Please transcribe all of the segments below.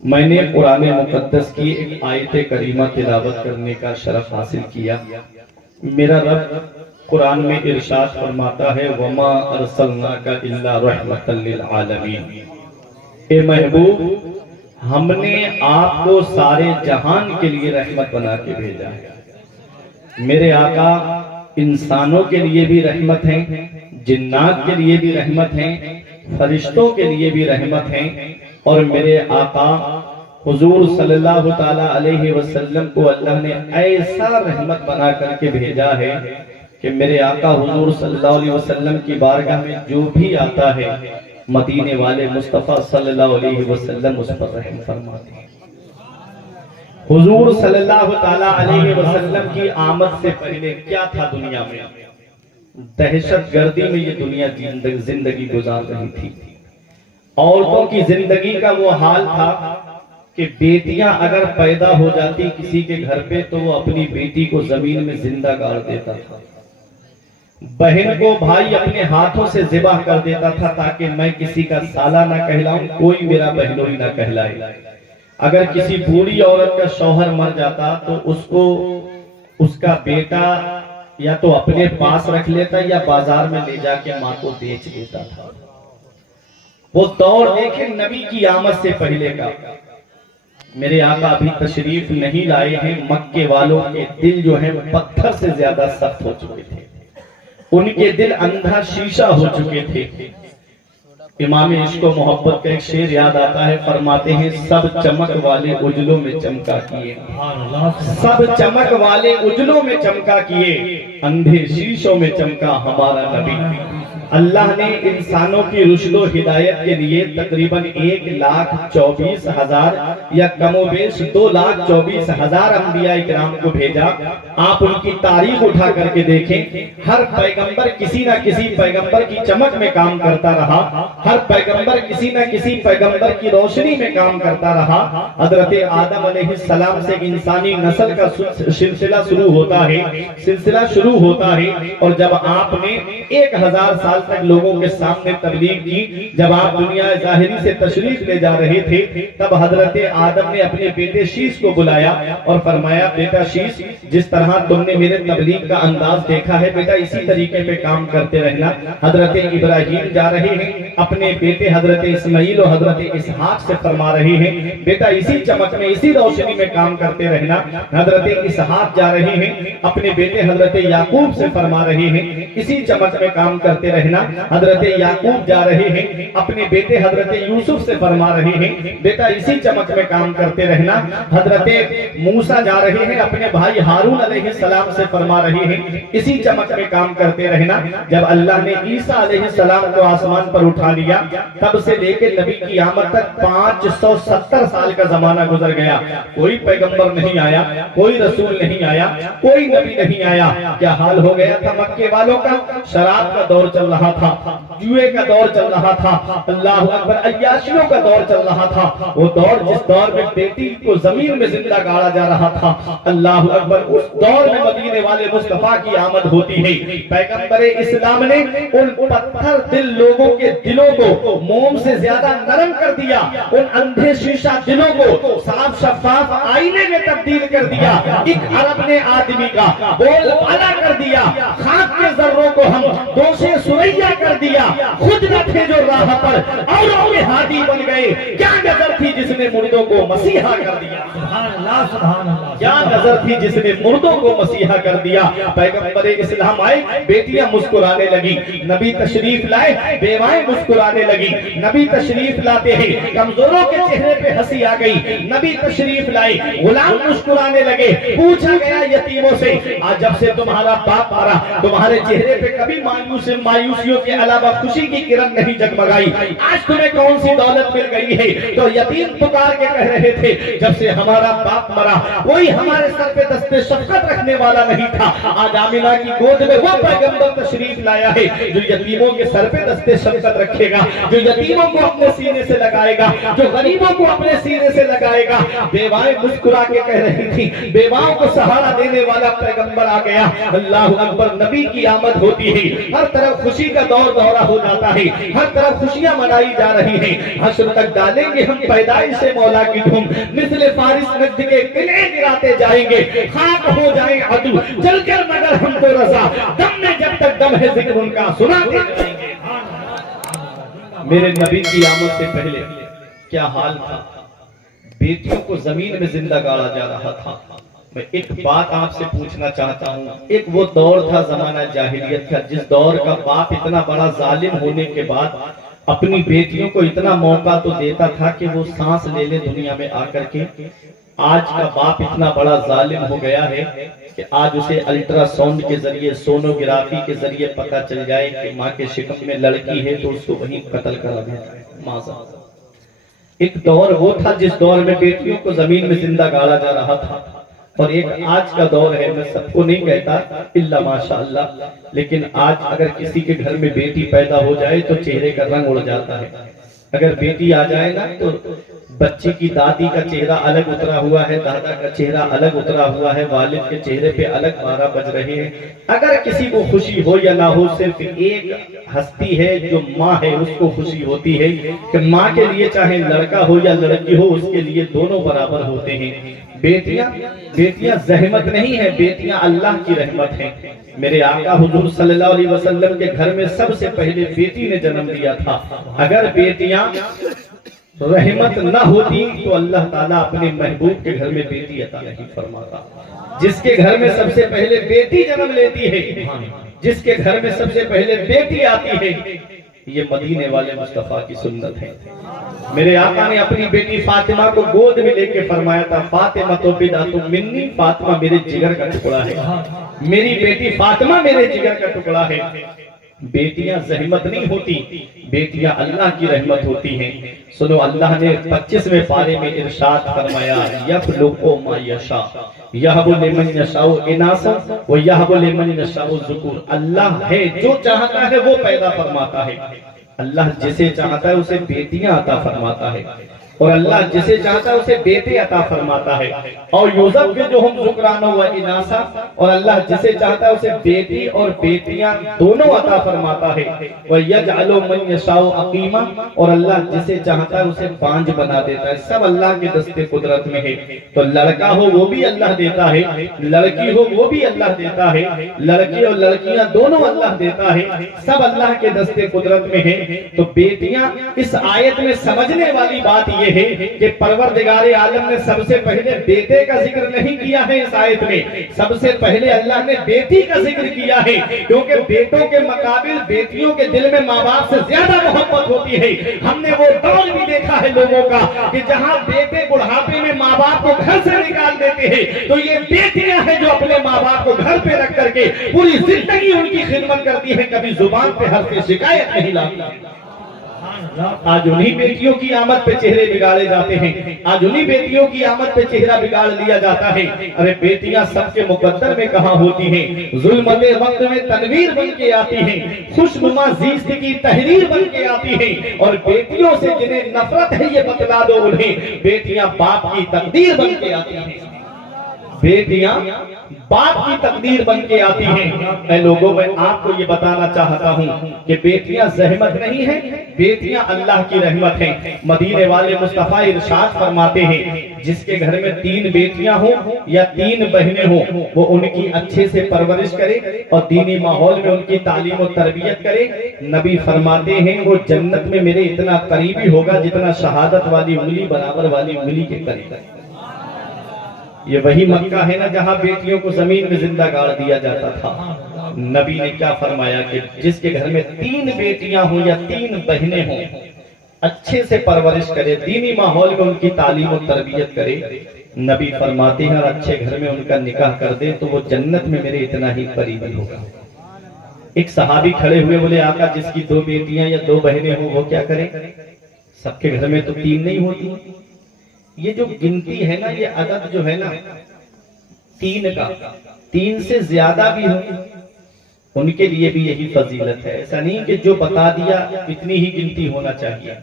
میں نے قرآن مقدس کی ایک آیت کریمہ تلاوت کرنے کا شرف حاصل کیا۔ میرا رب قرآن میں ارشاد فرماتا ہے وَمَا أَرْسَلْنَاكَ إِلَّا رَحْمَةً لِلْعَالَمِينَ، اے محبوب ہم نے آپ کو سارے جہان کے لیے رحمت بنا کے بھیجا ہے۔ میرے آقا انسانوں کے لیے بھی رحمت ہیں، جنات کے لیے بھی رحمت ہیں، فرشتوں کے لیے بھی رحمت ہیں، اور میرے آقا حضور صلی اللہ تعالیٰ علیہ وسلم کو اللہ نے ایسا رحمت بنا کر کے بھیجا ہے کہ میرے آقا حضور صلی اللہ علیہ وسلم کی بارگاہ میں جو بھی آتا ہے مدینے والے مصطفیٰ صلی اللہ علیہ وسلم اس پر رحم فرماتے ہیں۔ حضور صلی اللہ تعالیٰ علیہ وسلم کی آمد سے پہلے کیا تھا دنیا میں؟ دہشت گردی میں یہ دنیا زندگی گزار رہی تھی۔ عورتوں کی زندگی کا وہ حال تھا کہ بیٹیاں اگر پیدا ہو جاتی کسی کے گھر پہ تو وہ اپنی بیٹی کو زمین میں زندہ گاڑ دیتا تھا۔ بہن کو بھائی اپنے ہاتھوں سے ذبح کر دیتا تھا تاکہ میں کسی کا سالہ نہ کہلاؤں، کوئی میرا بہنوئی نہ کہلائے۔ اگر کسی بوڑھی عورت کا شوہر مر جاتا تو اس کو اس کا بیٹا یا تو اپنے پاس رکھ لیتا یا بازار میں لے جا کے ماں کو بیچ دیتا تھا۔ وہ دور دیکھیں نبی کی آمد سے پہلے کا۔ میرے آقا ابھی تشریف نہیں لائے ہیں، مکے والوں کے دل جو ہیں پتھر سے زیادہ سخت ہو چکے تھے، ان کے دل اندھا شیشہ ہو چکے تھے۔ امام عشق و محبت کا ایک شعر یاد آتا ہے، فرماتے ہیں سب چمک والے اجلوں میں چمکا کیے، سب چمک والے اجلوں میں چمکا کیے، اندھے شیشوں میں چمکا ہمارا نبی۔ اللہ نے انسانوں کی رشد و ہدایت کے لیے تقریباً 1,24,000 یا کم و بیش 2,24,000 انبیاء اکرام کو بھیجا۔ آپ ان کی تاریخ اٹھا کر کے دیکھیں، ہر پیغمبر کسی نہ کسی پیغمبر کی چمک میں کام کرتا رہا، ہر پیغمبر کسی نہ کسی پیغمبر کی روشنی میں کام کرتا رہا۔ حضرت آدم علیہ السلام سے انسانی نسل کا سلسلہ شروع ہوتا ہے، اور جب آپ نے 1,000 سال تک لوگوں کے سامنے تبلیغ کی، جب آپ دنیا ظاہری سے تشریف لے جا رہے تھے، تب حضرت آدم نے اپنے بیٹے شیش کو بلایا اور فرمایا بیٹا شیش، جس طرح تم نے میرے تبلیغ کا انداز دیکھا ہے بیٹا اسی طریقے پہ کام کرتے رہنا۔ حضرت ابراہیم جا رہے ہیں، اپنے بیٹے حضرت اسماعیل اور حضرت اسحاق سے فرما رہے ہیں بیٹا اسی چمک میں اسی روشنی میں کام کرتے رہنا۔ حضرت اسحاق جا رہے ہیں، اپنے بیٹے حضرت یعقوب سے فرما رہے ہیں اسی چمک میں کام کرتے رہنا۔ حضرت یعقوب جا رہے ہیں، اپنے بیٹے حضرت یوسف سے فرما رہے ہیں بیٹا اسی چمک میں کام کرتے رہنا۔ حضرت موسیٰ جا رہے ہیں، اپنے بھائی ہارون علیہ السلام سے فرما رہے ہیں اسی چمک میں کام کرتے رہنا۔ جب اللہ نے عیسیٰ علیہ السلام کو آسمان پر اٹھا لیا، تب سے لے کے نبی کی آمد تک 570 سال کا زمانہ گزر گیا، کوئی پیغمبر نہیں آیا، کوئی رسول نہیں آیا، کوئی نبی نہیں آیا۔ کیا حال ہو گیا تھا مکے والوں کا؟ شراب کا دور چل رہا تھا، جوئے کا دور چل رہا تھا، اللہ اکبر عیاشیوں کا دور چل رہا تھا۔ وہ دور جس دور میں بیٹی کو زمین میں زندہ گاڑا جا رہا تھا، اللہ اکبر اس دور میں مدینے والے مصطفیٰ کی آمد ہوتی ہے۔ پیغمبر اسلام نے ان پتھر دل لوگوں کے دلوں کو موم سے زیادہ نرم کر دیا، ان اندھے شیشہ دلوں کو صاف شفاف آئینے میں تبدیل کر دیا۔ ایک عرب نے آدمی کا بول بالا کر دیا، خاک کے ذروں کو ہم دوشے سریا کر دیا، خود نہ تھے جو راہ پر اوروں کے ہادی بن گئے۔ کیا نظر تھی جس نے مردوں کو مسیحا کر دیا، کیا نظر تھی جس نے مردوں کو مسیحا کر دیا۔ پیغمبر اسلام آئے، بیٹیاں مسکرانے لگی، نبی تشریف لائے، بیوائیں مسکرانے لگی۔ نبی تشریف لاتے ہیں، کمزوروں کے چہرے پہ ہنسی آ گئی، نبی تشریف لائے، غلام مسکرانے لگے۔ پوچھا گیا یتیموں سے آج جب سے تمہارا باپ مرا تمہارے چہرے پہ کبھی مایوسیوں کے علاوہ خوشی کی کرن نہیں جگمگائی، آج تمہیں کون سی دولت مل گئی ہے؟ تو یتیم پکار کے کہہ رہے تھے جب سے ہمارا باپ مرا کوئی ہمارے سر پہ دست شفقت رکھنے والا نہیں تھا، آج آمنہ کی گود میں وہ پیغمبر تشریف لایا ہے جو یتیموں کے سر پہ دست شفقت رکھے گا، جو یتیموں کو اپنے سینے سے لگائے گا، جو غریبوں کو اپنے سینے سے لگائے گا۔ بیوائیں مسکرا کے کہہ رہی تھی، بیواؤں کو سہارا دینے والا پیغمبر آ گیا۔ اللہ اکبر، نبی کی آمد ہوتی ہے، ہر طرف خوشی کا دور دورہ ہو جاتا ہے، ہر طرف خوشیاں منائی جا رہی ہیں۔ حشر تک ڈالیں گے ہم پیدائش سے مولا کی دھوم، مثل فارس نجد کے قلعے گراتے جائیں گے، خاک ہو جائیں عدو چل کر مگر ہم کو رضا، دم میں جب تک دم ہے ذکر ان کا سناتے جائیں گے۔ میرے نبی کی آمد سے پہلے کیا حال تھا؟ بیٹیوں کو زمین میں زندہ گاڑا جا رہا تھا۔ میں ایک بات آپ سے پوچھنا چاہتا ہوں، ایک وہ دور تھا زمانہ جاہلیت کا، جس دور کا باپ اتنا بڑا ظالم ہونے کے بعد اپنی بیٹیوں کو اتنا موقع تو دیتا تھا کہ وہ سانس لے لے دنیا میں آ کر کے۔ آج کا باپ اتنا بڑا ظالم ہو گیا ہے کہ آج اسے الٹرا ساؤنڈ کے ذریعے، سونوگرافی کے ذریعے پتہ چل جائے کہ ماں کے شکم میں لڑکی ہے تو اس کو وہیں قتل کرا دیتا ہے۔ معذرت۔ ایک دور وہ تھا جس دور میں بیٹیوں کو زمین میں زندہ گاڑا جا رہا تھا، اور ایک آج کا دور ہے، میں سب کو نہیں کہتا الا ماشاءاللہ، لیکن آج اگر کسی کے گھر میں بیٹی پیدا ہو جائے تو چہرے کا رنگ اڑ جاتا ہے۔ اگر بیٹی آ جائے نا تو بچی کی دادی کا چہرہ الگ اترا ہوا ہے، دادا کا چہرہ الگ اترا ہوا ہے، والد کے چہرے پہ الگ 12 بج رہے ہیں۔ اگر کسی کو خوشی ہو یا نہ ہو، صرف ایک ہستی ہے جو ماں ہے، اس کو خوشی ہوتی ہے کہ ماں کے لیے چاہے لڑکا ہو یا لڑکی ہو، اس کے لیے دونوں برابر ہوتے ہیں۔ بیٹیاں زحمت نہیں ہے، بیٹیاں اللہ کی رحمت ہیں۔ میرے آقا حضور صلی اللہ علیہ وسلم کے گھر میں سب سے پہلے بیٹی نے جنم لیا تھا۔ اگر بیٹیاں رحمت نہ ہوتی تو اللہ تعالیٰ اپنے محبوب کے گھر میں بیٹی عطا نہیں فرماتا۔ جس کے گھر میں سب سے پہلے بیٹی جنم لیتی ہے، جس کے گھر میں سب سے پہلے بیٹی آتی ہے، یہ مدینے والے مصطفیٰ کی سنت ہے۔ میرے آقا نے اپنی بیٹی فاطمہ کو گود میں لے کے فرمایا تھا، فاطمہ تو بدعۃ منی، فاطمہ میرے جگر کا ٹکڑا ہے، میری بیٹی فاطمہ میرے جگر کا ٹکڑا ہے۔ بیٹیاں زحمت نہیں ہوتی، بیٹیاں اللہ کی رحمت ہوتی ہیں۔ سنو، اللہ نے 25ویں پارے میں ارشاد فرمایا، یخلق ما یشاء یہب لمن یشاء اناثا ویہب لمن یشاء الذکور۔ اللہ ہے جو چاہتا ہے وہ پیدا فرماتا ہے، اللہ جسے چاہتا ہے اسے بیٹیاں عطا فرماتا ہے، اور اللہ جسے چاہتا ہے اسے بیٹے عطا فرماتا ہے۔ اور یزوجہم ذکرانا و اناثا، اور اللہ جسے چاہتا ہے اسے بیٹی اور بیٹیاں دونوں عطا فرماتا ہے۔ وَيَجْعَلُ مَن يَشَاءُ عَقِيمًا، اور اللہ جسے چاہتا ہے اسے بانجھ بنا دیتا ہے۔ سب اللہ کے دستے قدرت میں ہے۔ تو لڑکا ہو وہ بھی اللہ دیتا ہے، لڑکی ہو وہ بھی اللہ دیتا ہے، لڑکے اور لڑکیاں دونوں اللہ دیتا ہے، سب اللہ کے دستے قدرت میں ہے۔ تو بیٹیاں اس آیت میں سمجھنے والی بات یہ ہے کہ پروردگار عالم نے سب سے پہلے بیٹے کا ذکر نہیں کیا ہے اس آیت میں، سب سے پہلے اللہ نے بیٹی کا ذکر کیا ہے، کیونکہ بیٹوں کے مقابل بیٹیوں کے دل میں ماں باپ سے زیادہ محبت ہوتی ہے۔ ہم نے وہ دور بھی دیکھا ہے لوگوں کا کہ جہاں بیٹے بڑھاپے میں ماں باپ کو گھر سے نکال دیتے ہیں، تو یہ بیٹیاں ہیں جو اپنے ماں باپ کو گھر پہ رکھ کر کے پوری زندگی ان کی خدمت کرتی ہے، کبھی زبان پہ حرف شکایت نہیں لاتی۔ آج انہی بیٹیوں کی آمد پہ چہرے بگاڑے جاتے ہیں، آج انہی بیٹیوں کی آمد پہ چہرہ بگاڑ لیا جاتا ہے۔ ارے بیٹیاں سب کے مقدر میں کہاں ہوتی ہیں، ظلمت وقت میں تنویر بن کے آتی ہیں، خوشنما زیست کی تحریر بن کے آتی ہیں، اور بیٹیوں سے جنہیں نفرت ہے یہ بتلا دو انہیں، بیٹیاں باپ کی تقدیر بن کے آتی ہیں، بیٹیاں باپ کی تقدیر بن کے آتی ہیں۔ اے لوگوں، میں آپ کو یہ بتانا چاہتا ہوں کہ بیٹیاں زحمت نہیں ہیں، بیٹیاں اللہ کی رحمت ہیں۔ مدینے والے مصطفیٰ ارشاد فرماتے ہیں، جس کے گھر میں 3 بیٹیاں ہوں یا 3 بہنیں ہوں، وہ ان کی اچھے سے پرورش کرے اور دینی ماحول میں ان کی تعلیم و تربیت کرے۔ نبی فرماتے ہیں وہ جنت میں میرے اتنا قریبی ہوگا جتنا شہادت والی انگلی برابر والی انگلی کے قریب ہے۔ یہ وہی مکہ ہے نا جہاں بیٹیوں کو زمین میں زندہ گاڑ دیا جاتا تھا۔ نبی نے کیا فرمایا کہ جس کے گھر میں 3 بیٹیاں ہوں یا 3 بہنیں ہوں، اچھے سے پرورش کرے، دینی ماحول میں ان کی تعلیم و تربیت کرے، نبی فرماتے ہیں اور اچھے گھر میں ان کا نکاح کر دے تو وہ جنت میں میرے اتنا ہی قریبی ہوگا۔ ایک صحابی کھڑے ہوئے، بولے آقا جس کی 2 بیٹیاں یا 2 بہنیں ہوں وہ کیا کرے؟ سب کے گھر میں تو 3 نہیں ہوتی۔ یہ جو گنتی ہے نا، یہ عدد جو ہے نا 3 کا، 3 سے زیادہ بھی ہو ان کے لیے بھی یہی فضیلت ہے۔ ایسا نہیں کہ جو بتا دیا اتنی ہی گنتی ہونا چاہیے۔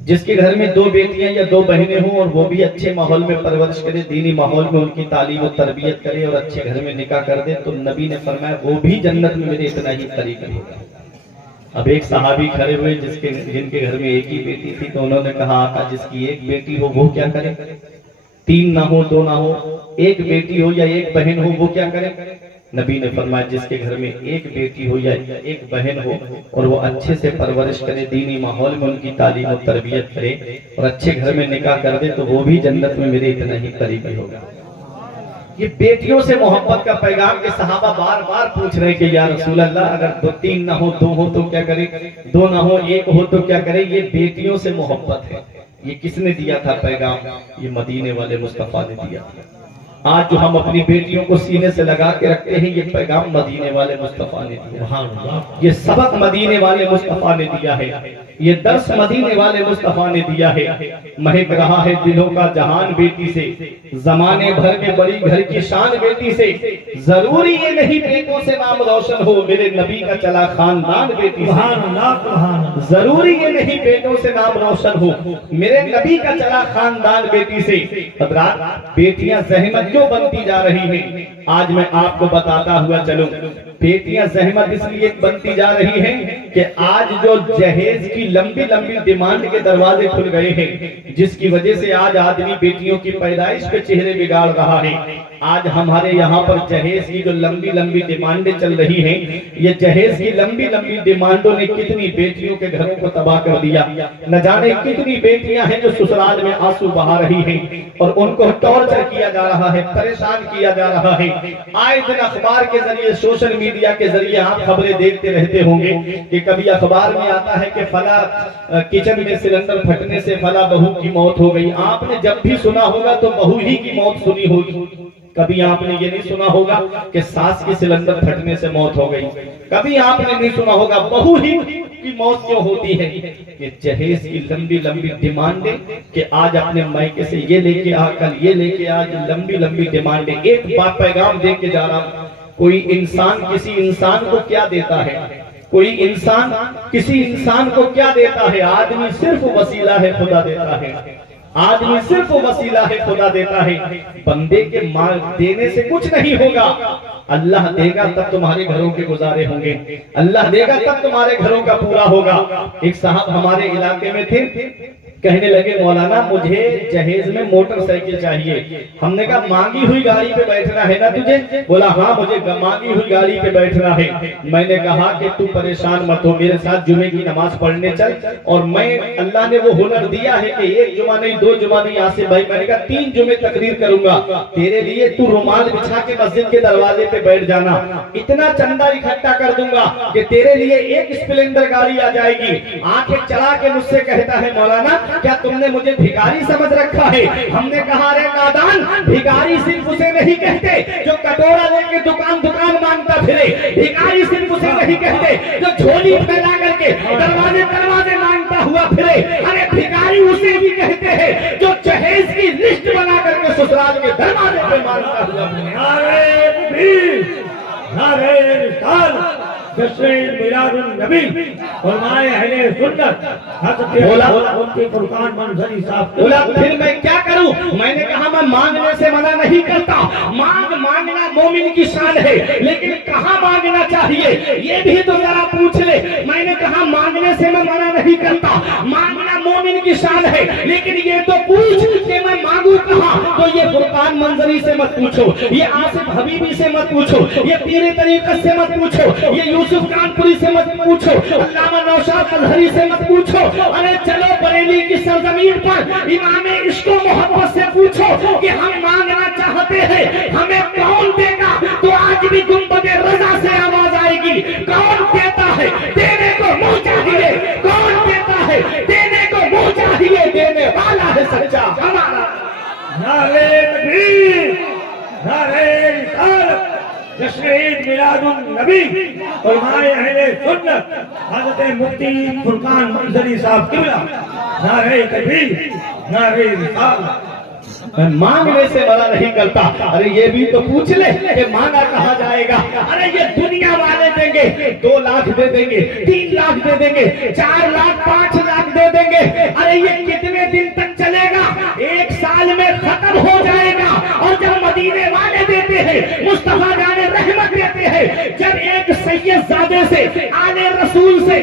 جس کے گھر میں 2 بیٹیاں یا 2 بہنیں ہوں اور وہ بھی اچھے ماحول میں پرورش کرے، دینی ماحول میں ان کی تعلیم و تربیت کرے اور اچھے گھر میں نکاح کر دے، تو نبی نے فرمایا وہ بھی جنت میں میرے اتنا ہی قریب ہوگا۔ اب ایک صحابی کھڑے ہوئے جن کے گھر میں ایک ہی بیٹی تھی، تو انہوں نے کہا آقا جس کی ایک بیٹی ہو وہ کیا کرے؟ 3 نہ ہو 2 نہ ہو، ایک بیٹی ہو یا ایک بہن ہو وہ کیا کرے؟ نبی نے فرمایا جس کے گھر میں ایک بیٹی ہو یا ایک بہن ہو اور وہ اچھے سے پرورش کرے، دینی ماحول میں ان کی تعلیم و تربیت کرے اور اچھے گھر میں نکاح کر دے، تو وہ بھی جنت میں میرے اتنا ہی قریبی ہوگا۔ یہ بیٹیوں سے محبت کا پیغام کہ صحابہ بار بار پوچھ رہے کہ یا رسول اللہ اگر 3 نہ ہو 2 ہو تو کیا کرے، 2 نہ ہو 1 ہو تو کیا کرے؟ یہ بیٹیوں سے محبت ہے۔ یہ کس نے دیا تھا پیغام؟ یہ مدینے والے مصطفیٰ نے دیا تھا۔ آج جو ہم اپنی بیٹیوں کو سینے سے لگا کے رکھتے ہیں، یہ پیغام مدینے والے مصطفیٰ نے دیا، یہ سبق مدینے والے مصطفیٰ نے دیا ہے، یہ درس مدینے والے مصطفیٰ نے دیا ہے۔ مہک رہا ہے دلوں کا جہان بیٹی سے، زمانے بھر میں بڑی گھر کی شان بیٹی سے، ضروری یہ نہیں بیٹوں سے نام روشن ہو، میرے نبی کا چلا خاندان بیٹی سے، ضروری یہ نہیں بیٹوں سے نام روشن ہو، میرے نبی کا چلا خاندان بیٹی سے۔ حضرات بیٹیاں زحمت کیوں بنتی جا رہی ہیں؟ آج میں آپ کو بتاتا ہوا چلوں، بیٹیاں زحمت اس لیے بنتی جا رہی ہیں کہ آج جو جہیز کی لمبی لمبی ڈیمانڈ کے دروازے کھل گئے ہیں، جس کی وجہ سے آج آدمی بیٹیوں کی پیدائش پہ چہرے بگاڑ رہا ہے۔ آج ہمارے یہاں پر جہیز کی جو لمبی لمبی ڈیمانڈیں چل رہی ہیں، یہ جہیز کی لمبی لمبی ڈیمانڈوں نے کتنی بیٹیوں کے گھروں کو تباہ کر دیا۔ نہ جانے کتنی بیٹیاں ہیں جو سسرال میں آنسو بہا رہی ہیں اور ان کو ٹارچر کیا جا رہا ہے، پریشان کیا جا رہا ہے۔ آئے دن اخبار کے ذریعے، سوشل میڈیا کے ذریعے آپ خبریں دیکھتے رہتے ہوں گے کہ کبھی اخبار میں آتا ہے کہ فلاں کچن میں سلنڈر پھٹنے سے فلاں بہو کی موت ہو گئی۔ آپ نے جب بھی سنا ہوگا تو بہو ہی کی موت سنی ہوگی، کبھی آپ نے یہ نہیں سنا ہوگا کہ ساس کی سلنڈر پھٹنے سے موت ہو گئی، کبھی آپ نے نہیں سنا ہوگا بہو ہی کی موت کیوں ہوتی ہے۔ یہ جہیز کی لمبی لمبی ڈیمانڈیں کہ آج اپنے مائکے سے یہ لے کے آ، کل یہ لے کے آ، لمبی لمبی ڈیمانڈیں۔ ایک بات پیغام دے کے جا رہا ہوں، کوئی انسان کسی انسان کو کیا دیتا ہے؟ کوئی انسان کسی انسان کو کیا دیتا ہے؟ آدمی صرف وسیلہ ہے، خدا دیتا ہے۔ آدمی صرف وسیلہ ہے، خدا دیتا ہے۔ بندے کے مال دینے سے کچھ نہیں ہوگا، اللہ دے گا تب تمہارے گھروں کے گزارے ہوں گے، اللہ دے گا تب تمہارے گھروں کا پورا ہوگا۔ ایک صاحب ہمارے علاقے میں تھے، کہنے لگے مولانا مجھے جہیز میں موٹر سائیکل چاہیے۔ ہم نے کہا مانگی ہوئی گاڑی پہ بیٹھنا ہے نا تجھے؟ بولا ہاں مجھے مانگی ہوئی گاڑی پہ بیٹھنا ہے۔ میں نے کہا کہ تو پریشان مت ہو، میرے ساتھ جمعے کی نماز پڑھنے چل، اور میں اللہ نے وہ ہنر دیا ہے کہ 1 جمعہ نہیں 2 جمعہ نہیں آصف بھائی، میں نے کہا 3 جمعے تقریر کروں گا تیرے لیے، تو رومال بچھا کے مسجد کے دروازے پہ بیٹھ جانا، اتنا چندہ اکٹھا کر دوں گا کہ تیرے لیے 1 اسپلینڈر گاڑی آ جائے گی۔ آنکھیں چلا کے مجھ سے کہتا ہے مولانا کیا تم نے مجھے بھکاری سمجھ رکھا ہے؟ ہم نے کہا ارے نادان، بھکاری صرف اسے نہیں کہتے جو کٹورا لے کے دکان دکان مانگتا پھرے، بھکاری صرف اسے نہیں کہتے جو جھولی پھیلا کر کے دروازے دروازے مانگتا ہوا پھرے، ارے بھکاری اسے بھی کہتے ہیں جو جہیز کی لسٹ بنا کر کے سسرال کے دروازے پہ مانگتا ہوا پھرے۔ نعرہ تکبیر، نعرہ رسالت، جشن میلاد النبی، علماء اہل سنت، حضرت فرقان منظری صاحب۔ بولا پھر میں کیا کروں؟ میں نے کہا میں مانگنے سے منع نہیں کرتا، مانگنا مومن کی شان ہے، لیکن کہاں مانگنا چاہیے یہ بھی تو ذرا پوچھ لے۔ میں نے کہا مانگنے سے میں منع نہیں کرتا، مانگنا مومن کی شان ہے، لیکن یہ تو پوچھ کہ میں مانگوں کہاں؟ تو یہ فرقان منظری سے مت پوچھو، یہ آصف حبیبی سے مت پوچھو، یہ پیر طریقت سے مت پوچھو، یہ یوسف کانپوری سے مت پوچھو، علامہ نوشاد ازہری سے مت پوچھو، ارے چلو بریلی کی سرزمین پر امام عشق و محبت سے پوچھو کہ ہم مانگنا چاہتے ہیں ہمیں کون دے گا؟ تو آج بھی گنبد رضا سے آواز آئے گی، کون دیتا ہے؟ دینے کو منہ چاہیے، کون دیتا ہے؟ دینے کو منہ چاہیے، دینے والا ہے سچا ہمارا۔ نعرہ تکبیر، نعرہ رسالت، جشن عید میلاد النبی، علماء اہل سنت، حضرت مفتی فرقان منظری صاحب قبلہ، نعرہ تکبیر، نعرہ رسالت۔ میں مانگنے سے منع نہیں کرتا، ارے یہ بھی تو پوچھ لے کہ مانگا کہاں جائے گا؟ ارے یہ دنیا والے دیں گے، 2 لاکھ دے دیں گے، 3 لاکھ دے دیں گے، 4 لاکھ 5 لاکھ دے دیں گے، ارے یہ کتنے دن تک چلے گا؟ 1 سال میں ختم ہو جائے گا۔ اور جب مدینے والے دیتے ہیں، مصطفیٰ جان رحمت دیتے ہیں، جب ایک سید زادے سے آل رسول سے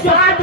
7